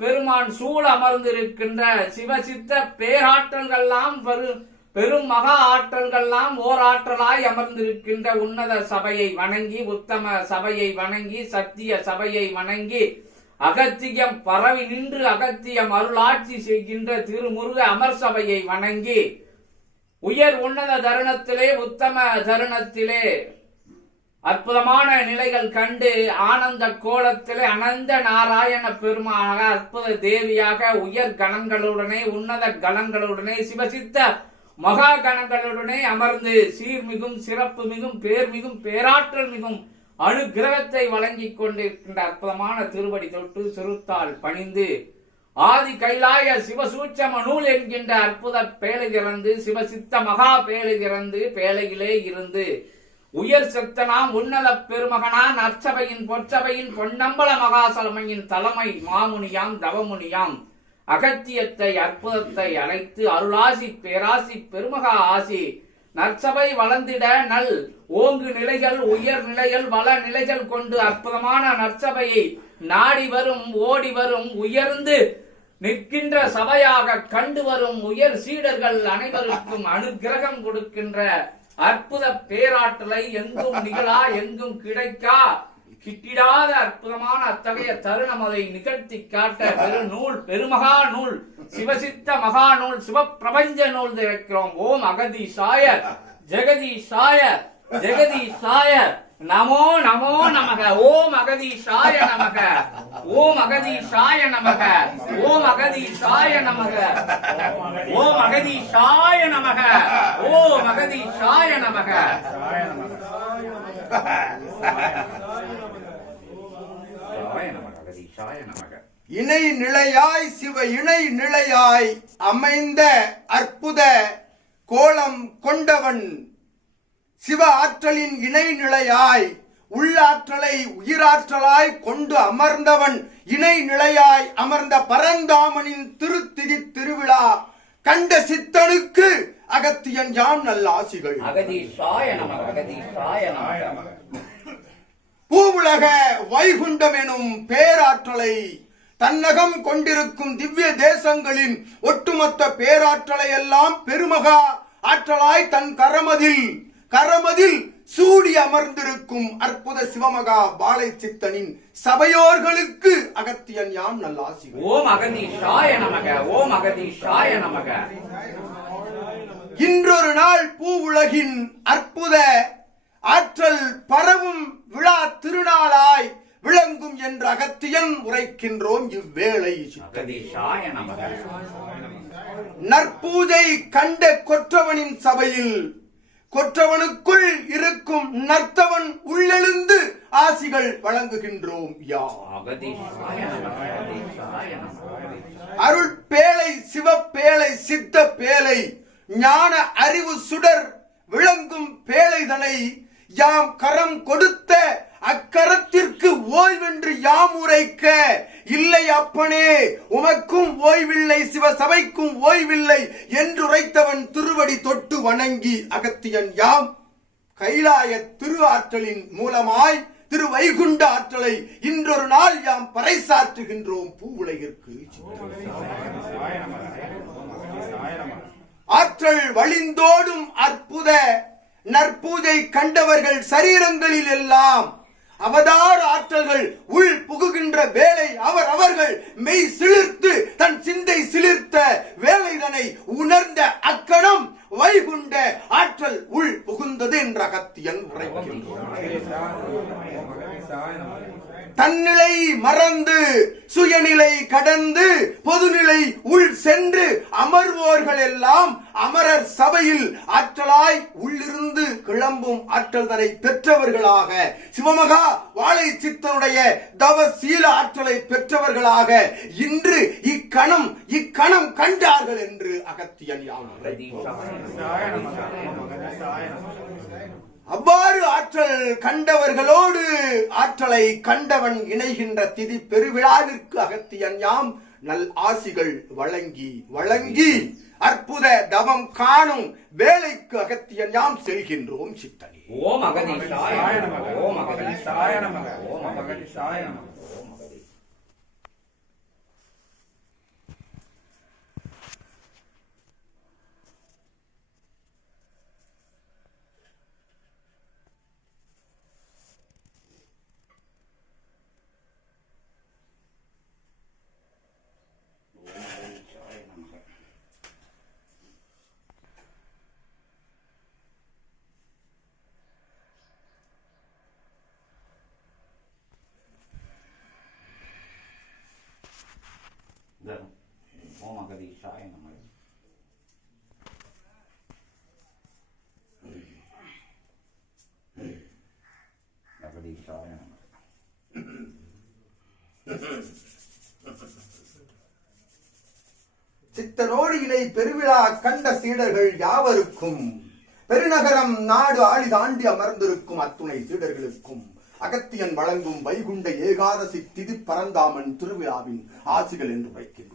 பெருமான் சூழ் அமர்ந்திருக்கின்ற சிவசித்த பேராற்றல்கள்லாம் பெரு பெரும் மகா ஆற்றல்கள்லாம் ஓர் ஆற்றலாய் அமர்ந்திருக்கின்ற உன்னத சபையை வணங்கி உத்தம சபையை வணங்கி சத்திய சபையை வணங்கி அகத்தியம் பரவி நின்று அகத்தியம் அருளாட்சி செய்கின்ற திருமுருக அமர் சபையை வணங்கி உயர் உன்னத தருணத்திலே உத்தம தருணத்திலே அற்புதமான நிலைகள் கண்டு ஆனந்த கோலத்தில் அனந்த நாராயண பெருமானாக அற்புத தேவியாக உயர் கணங்களுடனே உன்னத கணங்களுடனே சிவசித்த மகா கணங்களுடனே அமர்ந்து சீர்மிகும் சிறப்பு மிகும் பேர் மிகும் பேராற்றல் மிகும் அனுகிரகத்தை வழங்கிக் கொண்டிருக்கின்ற அற்புதமான திருவடி தொட்டு சிறுத்தால் பணிந்து ஆதி கைலாய சிவசூட்சம நூல் என்கின்ற அற்புத பேழை திறந்து சிவசித்த மகா பேழை திறந்து பேழையிலே இருந்து உயர் செத்தனாம் உன்னத பெருமகனான் அர்ச்சபையின் பொற்சபையின் பொன்னம்பல மகாசலமையின் தலைமை மாமுனியாம் தவமுனியாம். அகத்தியத்தை அற்புதத்தை அழைத்து அருளாசி பேராசி பெருமகா ஆசி. நற்சபை வளர்ந்திட நல் ஓங்கு நிலைகள் உயர் நிலைகள் வள நிலைகள் கொண்டு அற்புதமான நற்சபையை நாடி வரும் ஓடி வரும் உயர்ந்து நிற்கின்ற சபையாக கண்டு வரும் உயர் சீடர்கள் அனைவருக்கும் அனுக்கிரகம் கொடுக்கின்ற அற்புத பேராற்றலை எங்கும் நிகழா எங்கும் கிடைக்கா? கிட்டிடாத அற்புதமான அத்தகைய தருணம் அதை நிகழ்த்தி காட்ட பெரு நூல் பெருமகா நூல் சிவசித்த மகா நூல் சிவப்பிரபஞ்ச நூல் திறக்கிறோம். ஓம் அகதி சாயர் ஜெகதி சாயர் ஜெகதி சாயர் நமோ நமோ நமக. ஓம் அகதீஷாய நமக. ஓம் அகதீஷாய நமக. ஓம் அகதீஷாய நமக. ஓம் அகதீஷாய நமக. ஓம் அகதீஷாய நமக. ஷாய நமக. இணை நிலையாய் சிவ இணை நிலையாய் அமைந்த அற்புத கோலம் கொண்டவன் சிவ ஆற்றலின் இணை நிலையாய் உள்ளாற்றலை உயிராற்றலாய் கொண்டு அமர்ந்தவன் இணை நிலையாய் அமர்ந்த பரந்தாமனின் திருத்திதி திருவிழா கண்ட சித்தனுக்கு அகத்தியன் யாம் நல்ல ஆசிகள் பூவுலக வைகுண்டம் எனும் பேராற்றலை தன்னகம் கொண்டிருக்கும் திவ்ய தேசங்களின் ஒட்டுமொத்த பேராற்றலை எல்லாம் பெருமகா ஆற்றலாய் தன் கரமதில் கரமதில் சூடி அமர்ந்திருக்கும் அற்புத சிவமகா பாலை சித்தனின் சபையோர்களுக்கு அகத்தியன் யாம் நல்ல ஆசிகள் ஓம் அகதீஷாய நமக ஓம் அகதீஷாய நமக. இன்றொரு நாள் பூவுலகின் அற்புத ஆற்றல் பரவும் விழா திருநாளாய் விளங்கும் என்ற அகத்தியன் உரைக்கின்றோம் இவ்வேளை நற்பூஜை கண்ட கொற்றவனின் சபையில் கொற்றவனுக்குள் இருக்கும் நர்த்தவன் உள்ளெழுந்து ஆசிகள் வழங்குகின்றோம் அருள் பேழை சிவப்பேழை சித்த பேழை ஞான அறிவு சுடர் விளங்கும் பேழைதனை யாம் கரம் கொடுத்த அக்கரத்திற்கு ஓய்வென்று யாம் உரைக்க இல்லை அப்பனே உமக்கும் ஓய்வில்லை சிவ சபைக்கும் ஓய்வில்லை என்று உரைத்தவன் திருவடி தொட்டு வணங்கி அகத்தியன் யாம். கைலாய திரு ஆற்றலின் மூலமாய் திரு வைகுண்ட ஆற்றலை இன்றொரு நாள் யாம் பறைசாற்றுகின்றோம் பூவுலகிற்கு. ஆற்றல் வழிந்தோடும் அற்புத நற்பூஜை கண்டவர்கள் சரீரங்களில் எல்லாம் அவதார ஆற்றல்கள் உள் புகுகின்ற வேலை அவர் அவர்கள் மெய் சிலிர்த்து தன் சிந்தை சிலிர்த்த வேலைதனை உணர்ந்த அக்கணம் வைகுண்ட ஆற்றல் உள் புகுந்தது என்ற அகத்தியன் உரைக்கின்றார் தன்னிலை மறந்து சுயநிலை கடந்து பொதுநிலை உள் சென்று அமர்வோர்கள் எல்லாம் அமரர் சபையில் ஆற்றலாய் உள்ளிருந்து கிளம்பும் ஆற்றல்தனை பெற்றவர்களாக சிவமகா வாழை சித்தனுடைய தவ சீல ஆற்றலை பெற்றவர்களாக இன்று இக்கணம் இக்கணம் கண்டார்கள் என்று அகத்தியன் யாம் அவ்வாறு ஆற்றல் கண்டவர்களோடு ஆற்றலை கண்டவன் இணைகின்ற திதி பெருவிழாவிற்கு அகத்தியன் யாம் நல் ஆசிகள் வழங்கி வழங்கி அற்புத தவம் காணும் வேலைக்கு அகத்தியன் யாம் செல்கின்றோம் சித்தனி. ஓம் அகதி ஓம் அகதி ஓம் அகதி ஓம் ஓம் அகதீஷாய நம அகதீஷாய நம பெருவிழா கண்ட சீடர்கள் யாவருக்கும்? பெருநகரம் நாடு ஆளி தாண்டி அமர்ந்திருக்கும் அத்துணை சீடர்களுக்கும். அகத்தியன் வழங்கும் வைகுண்ட ஏகாதசி திதி பரந்தாமன் திருவிழாவின் ஆசிகள் என்று வைக்கின்றோம்